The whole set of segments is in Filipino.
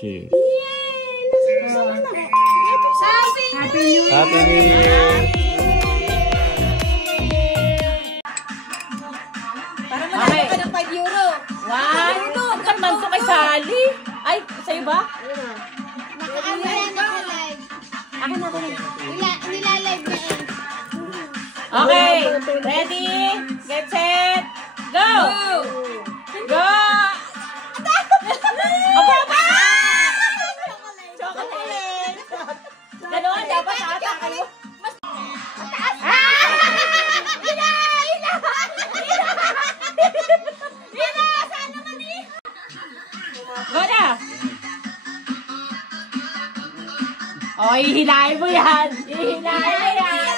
Cheers. Happy New Year! Happy New Year! Para manalo ka ng 5 euro. One. Kalman to kay Sally. Ay, sa'yo ba? Naka-live. Akin na rin. Nilalive na eh. Okay. Ready? Get set. Go! Go! Opo, opo! Chocolate! Ganon, dapat nakata kayo. Go na! O, ihilahin mo yan! Ihilahin mo yan!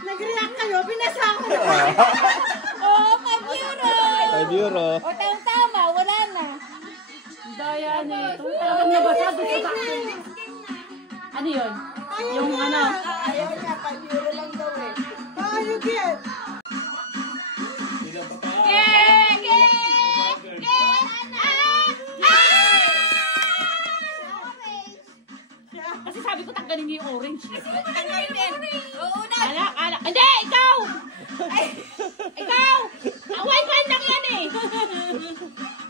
Nag-react kayo, binasa ako na. Oh, 5 euro. 5 euro. O, tama, wala na. Daya nito. Talagang nabasa doon sa takin. Ano yun? Yung ano? Ayaw niya, 5 euro lang daw eh. Tayo din. Kasi sabi ko tanggalin niyo yung orange. Tanggalin din. Oo na. Alak. Hindi! Ikaw! Ikaw! Away ka lang yan eh!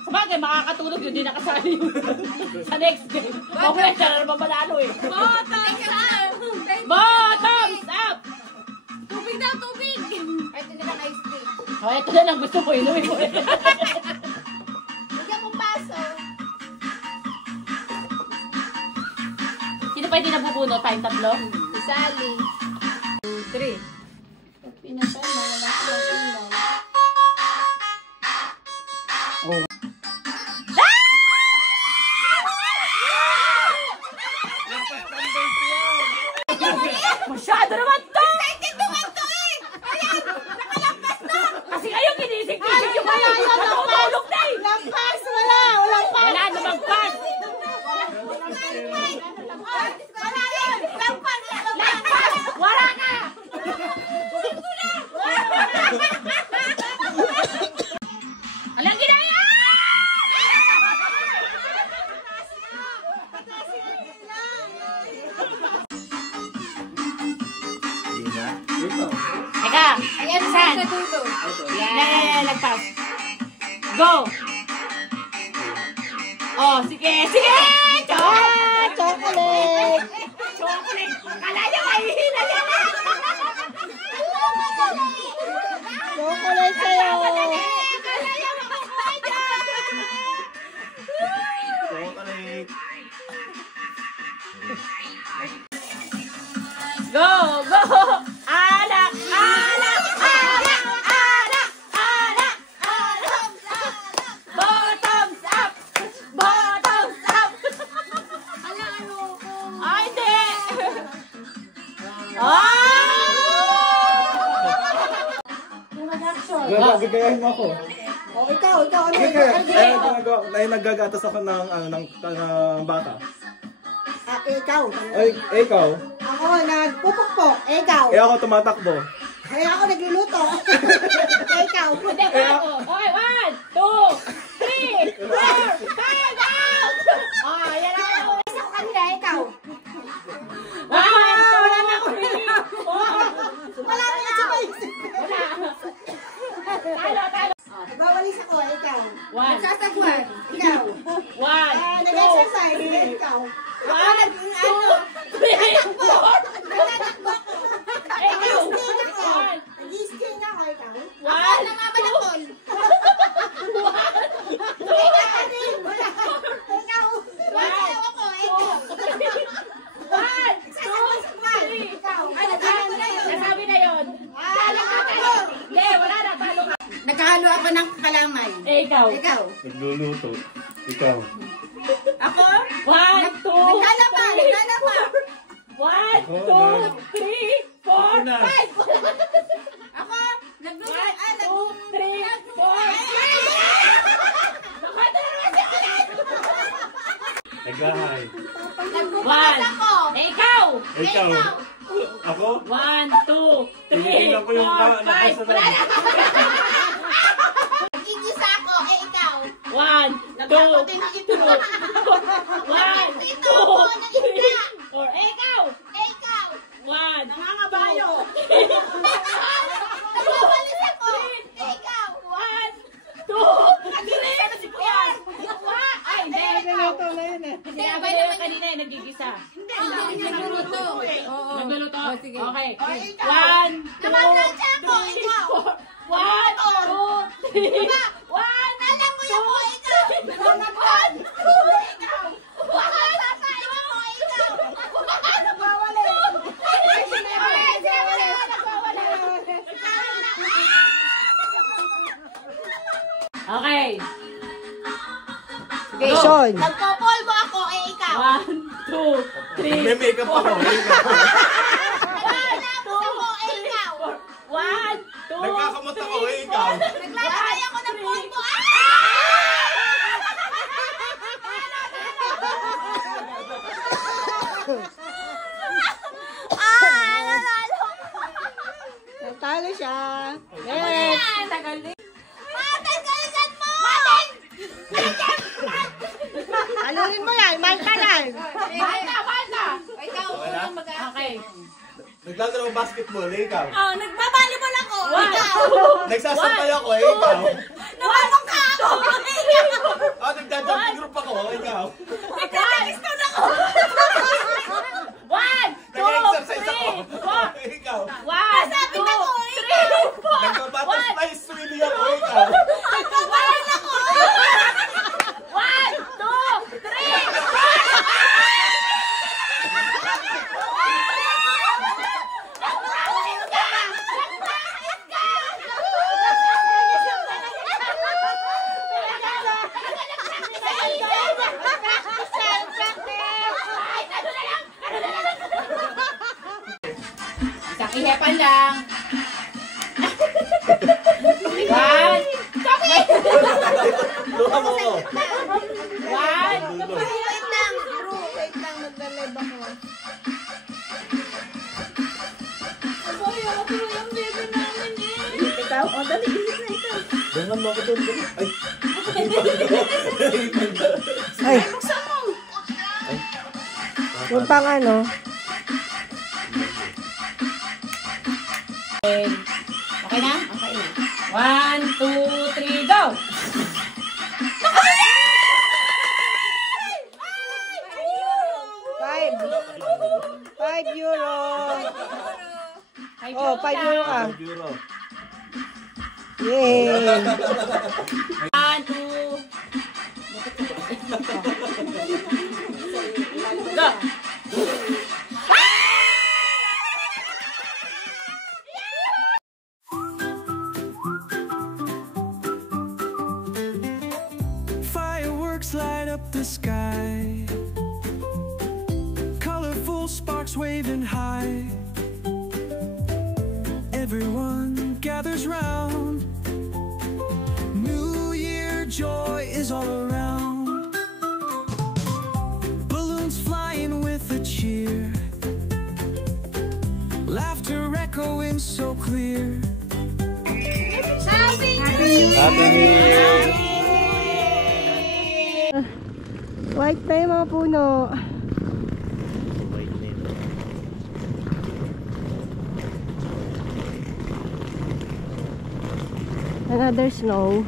Sabagay, makakatulog yun. Di nakasali yun. Sa next game. Okay, siya na naman manalo eh. Bottoms up. Bottoms up! Tubig daw, tubig. Ay, ito nila ice cream. Oh, ito na lang gusto ko. Inuwi mo eh. Bigyan mong baso. Sino pa hindi nabubuno? Tayong tatlo? Si Sally. 2, 3. Pag pinatay, mawala sila ilaw. Masyado naman to! Excited naman to eh! Ayan! Nakalampas na! Kasi kayo kinisig-kisig yung kaya yun! Nakutulog na eh! Lampas, wala. Walang pas. Wala namang pass! Wala yun. Lampas. Lampas! Wala na! Alang ginaya! Teka! Ayan, Saan? sa dulo. Yan! Lagpas! Go! Oh, sige! Sige! Chocolate! Chocolate. Chocolate! Kala niya mahihila yan! Chocolate sa'yo. Kala niya makukuha dyan! Chocolate. Go! Go! Alak! Alak! Alak! Alak! Alak! Alak! Bottoms up! Bottoms up! Ala, ano ko? Ay, hindi! Ah! Gagayahin mo ako. O, ikaw. Ano Ay, naggagatas ako ng bata. Ikaw. Ay, ikaw. Ako, nagpupukpok. Ikaw. Ako tumatakbo. Kaya ako nagluluto. Ikaw. Hindi, ako. Okay, 1, 2, 3, 4, 5, out! Oh, yan ako. Isa ko kanila, ikaw. Wala na ako. Wala ka na sabay. Talo. Bawalis ako, ikaw. 1, Sasagwan. Ikaw. 1, 2, Nag-exercise. Ikaw. 1, 2, 3, 4. Ikaw. Nag-i-skiing ako, ikaw. 1, Namamalakol. 2, Ikaw. Wala ako, ikaw. 1, 2, 3. Nasabi na yun. Talo ka. Hindi, wala na. Talo ka. Nagkahalo ako ng kalamay. Ikaw. Ikaw. Nagluluto. Ikaw. Ako? 1, 2, Naglalaba. 1, 2, 3, 4, 5. Ako? 1, 2, 3, 4. Nakata na naman si Ulit! Naglahay. Nagbubukas ako. Ikaw! Ikaw. Ako? 1, 2, 3, 4, 5. Tinitingnan ko yung nakasunod. Wala na. Nagigisa ako, ikaw. 1, 2, 3, 4, ikaw. Ikaw. 1, Nangangabayo. Nagwawalis ako. Ikaw. 1, 2, naglilisa na si Puyan. Ay, hindi. Nagluluto na yun eh. Sinabi nila kanina eh, nagigisa. Hindi, nagluluto. Nagluluto? Okay. 1, 2, 3, 4. Namamlansya ako, ikaw. 1, 2, 3, 1. Alam mo yan po, ikaw. 1, 2, ikaw. 1, sasain ako, ikaw. Nagwawala eh. Okay. Okay, Sean. Nagpopolvo ako, ikaw. 1, 2, 3, May makeup ako. Naglalabos ako, ikaw. 1, 2, Nagkakamot ako. Ikaw. Naglalagay ako ng polvo. Natalo siya. Yes. tagal din. Maten, kalisan mo! Maten! Talunin mo yan. Malta yan. Malta. Ikaw, unang mag-aakit. Okay. Naglalaro ng basketball. Ikaw. Oh, nagbabalibol ako. One. Ikaw. Nagsasampay ako. Ikaw. Nawalong ka ako. Nagja-jumping group ako. Ikaw. Nagkakalisto na ako. 1, 2, Nag-exercise ako. 3, 4. Ikaw. 1, 2, 3, 4. Nagbabatas ice swimming ako. Ikaw. Nagbabalibol ako. 1, 2, 3, 4. Isang ihepan lang. 1, Luha mo ako. 1, Wait lang. Wait lang. Nagla-live ako. Ikaw? O, dali. Bilis na ikaw. Dangan mo ako doon. Ay. Ay. Yung pang ano. okay na? Okay na. 1, 2, 3, go! €5. Hi, Oh, €5 ka. Euro. Yay! 1, 2. Go! Fireworks light up the sky, colorful sparks waving high. Everyone gathers round, New Year joy is all around. Balloons flying with a cheer, laughter echoing so clear. Happy Happy New Year. White na yung mga puno. Another snow.